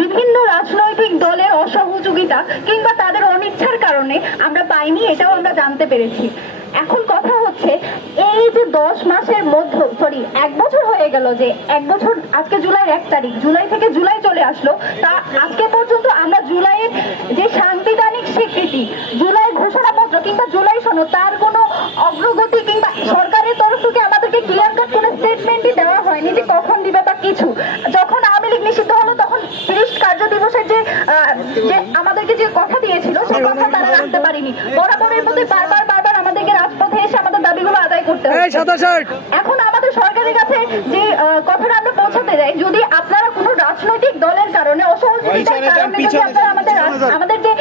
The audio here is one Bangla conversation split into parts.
বিভিন্ন রাজনৈতিক দলের অসহযোগিতা কিংবা তাদের অনিচ্ছার কারণে আমরা পাইনি, এটাও আমরা জানতে পেরেছি। এখন কথা হচ্ছে, এই যে দশ মাসের মধ্যে সরি এক বছর হয়ে গেল যে এক বছর, আজকে জুলাইয়ের এক তারিখ, জুলাই থেকে জুলাই চলে আসলো, তা আজকে পর্যন্ত আমরা জুলাইয়ের যে সাংবিধানিক স্বীকৃতি, জুলাই ঘোষণাপত্র কিংবা জুলাই সনদ, তার কোনো অগ্রগতি কিংবা সরকারের তরফ থেকে আমাদেরকে ক্লিয়ার কাট কোনো স্টেটমেন্টই দেওয়া হয়নি যে কখন দিবে বা কিছু। আমাদেরকে যে কথা দিয়েছিল সেই কথা তারা রাখতে পারেনি। বরাবরের মধ্যে বারবার বারবার আমাদেরকে রাজপথে এসে আমাদের দাবিগুলো আদায় করতে শার্ট এখন আমাদের সরকারের কাছে যে কথাটা আমরা পৌঁছাতে যাই যদি আপনারা কোনো রাজনৈতিক দলের কারণে অসহযোগিতার কারণে যদি আপনারা আমাদের আমাদের যে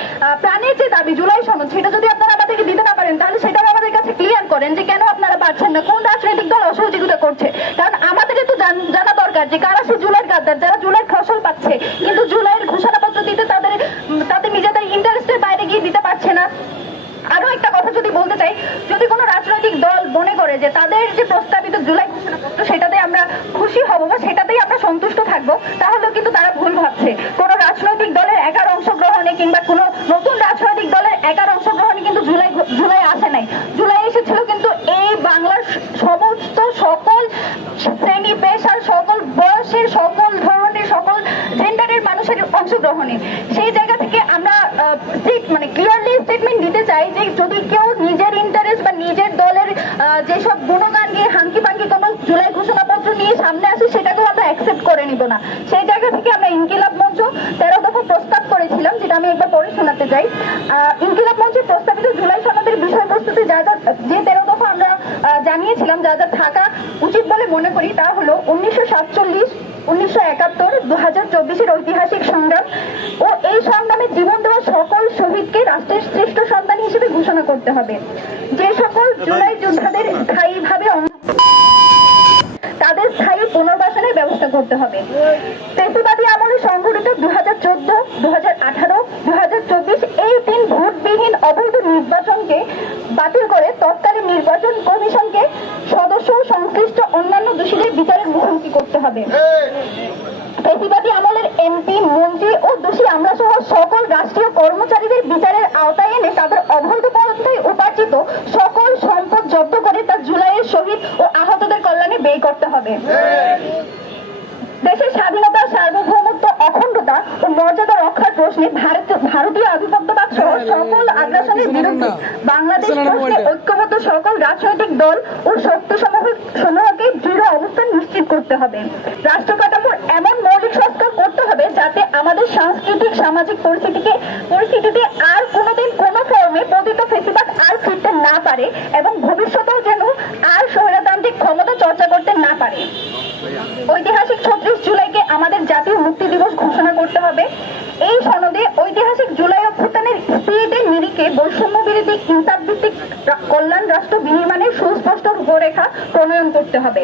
প্রাণের যে দাবি জুলাই সনদ সেটা যদি আপনারা আমাদেরকে দিতে না পারেন তাহলে সেটাও আমাদের কাছে ক্লিয়ার করেন যে কেন আপনারা পারছেন না কোন রাজনৈতিক দল অসহযোগিতা করছে। কারণ আমাদের তো জানা দরকার যে কারা সে জুলাইয়ের গাদ্দার যারা জুলাইয়ের ফসল পাচ্ছে কিন্তু জুলাইয়ের ঘোষণাপত্র দিতে তাদের তাদের নিজেদের ইন্টারেস্টের বাইরে গিয়ে দিতে পারছে না। আরও একটা কথা যদি বলতে চাই, যদি কোনো রাজনৈতিক দল মনে করে যে তাদের যে প্রস্তাবিত জুলাই সেটাতে আমরা খুশি হব বা সেটাতেই আমরা সন্তুষ্ট থাকব তাহলে কিন্তু তারা ভুল ভাবছে। কোনো রাজনৈতিক দলের একার অংশগ্রহণে কিংবা কোনো নতুন রাজনৈতিক দলের একার অংশগ্রহণে কিন্তু জুলাই জুলাই আসে নাই। জুলাই এসেছিল কিন্তু এই বাংলার সমস্ত সকল শ্রেণি পেশার সকল বয়সের সকল ধরনের মানুষের অংশগ্রহণে। সেই জায়গা থেকে আমরা মানে ক্লিয়ারলি স্টেটমেন্ট দিতে চাই যে যদি কেউ নিজের ইন্টারেস্ট বা নিজের দলের যেসব গুণগান নিয়ে হাঙ্কি পাঙ্কি কোনো জুলাই ঘোষণাপত্র নিয়ে সামনে আসে, সেটাকেও আমরা অ্যাকসেপ্ট করে নিব না। সেই জায়গা থেকে আমরা ইনকিলাব মঞ্চ তেরো দফা প্রস্তাব করেছিলাম, যেটা আমি একবার পরে শোনাতে চাই। ইনকিলাব মঞ্চের প্রস্তাবিত জুলাই বিষয়বস্তুতে যা যা, যে তেরো দফা আমরা জানিয়েছিলাম, যা যা থাকা উচিত বলে মনে করি, তা হলো উনিশশো উনিশশো একাত্তর দু হাজার ঐতিহাসিক সংগ্রাম ও এই সংগ্রামে জীবন দেওয়া সকল শহীদকে রাষ্ট্রের শ্রেষ্ঠ সন্তান হিসেবে ঘোষণা করতে হবে। যে সকল জুলাই যোদ্ধাদের স্থায়ীভাবে তাদের স্থায়ী পুনর্বাসনের ব্যবস্থা করতে হবে ফেসিবাদী আমলে সংঘটিত দু হাজার চোদ্দ দু হাজার আঠারো দু হাজার চব্বিশ এই তিন ভোটবিহীন অবৈধ নির্বাচনকে বাতিল করে তৎকালীন নির্বাচন কমিশনকে সদস্য সংশ্লিষ্ট অন্যান্য দোষীদের বিচারের মুখোমুখি করতে হবে। আমলের এমপি, মন্ত্রী ও দোষী আমরা সহ সকল রাষ্ট্রীয় কর্মচারীদের বিচারের আওতায় এনে তাদের অবৈধ পন্থায় উপার্জিত সকল সম্পদ জব্দ করে তা জুলাইয়ের শহীদ ও আহতদের কল্যাণে ব্যয় করতে হবে। দেশের স্বাধীনতা, সার্বভৌমত্ব অখণ্ডতা ও মর্যাদা রক্ষার প্রশ্নে ভারতীয় আধিপত্যবাদ সহ সকল আগ্রাসনের বিরুদ্ধে বাংলাদেশ প্রশ্নে ঐক্যবদ্ধ সকল রাজনৈতিক দল ও শক্তি সমূহ সমূহকে দৃঢ় অবস্থান নিশ্চিত করতে হবে। রাষ্ট্র কাঠামোর এমন মৌলিক সংস্কার করতে হবে যাতে আমাদের সাংস্কৃতিক সামাজিক পরিস্থিতিকে পরিস্থিতিতে আর কোনোদিন কোনো ফর্মে পতিত ফেসিবাদ আর ফিরতে না পারে এবং ভবিষ্যতেও যেন আর স্বৈরতান্ত্রিক ক্ষমতা চর্চা করতে না পারে। ঐতিহাসিক ছত্রিশ জুলাইকে আমাদের জাতীয় মুক্তি দিবস করতে হবে। এই সনদে ঐতিহাসিক জুলাই অভ্যুত্থানের স্পিরিটের নিরিখে বৈষম্য বিরোধী ইনসাফ ভিত্তিক কল্যাণ রাষ্ট্র বিনির্মাণের সুস্পষ্ট রূপরেখা প্রণয়ন করতে হবে।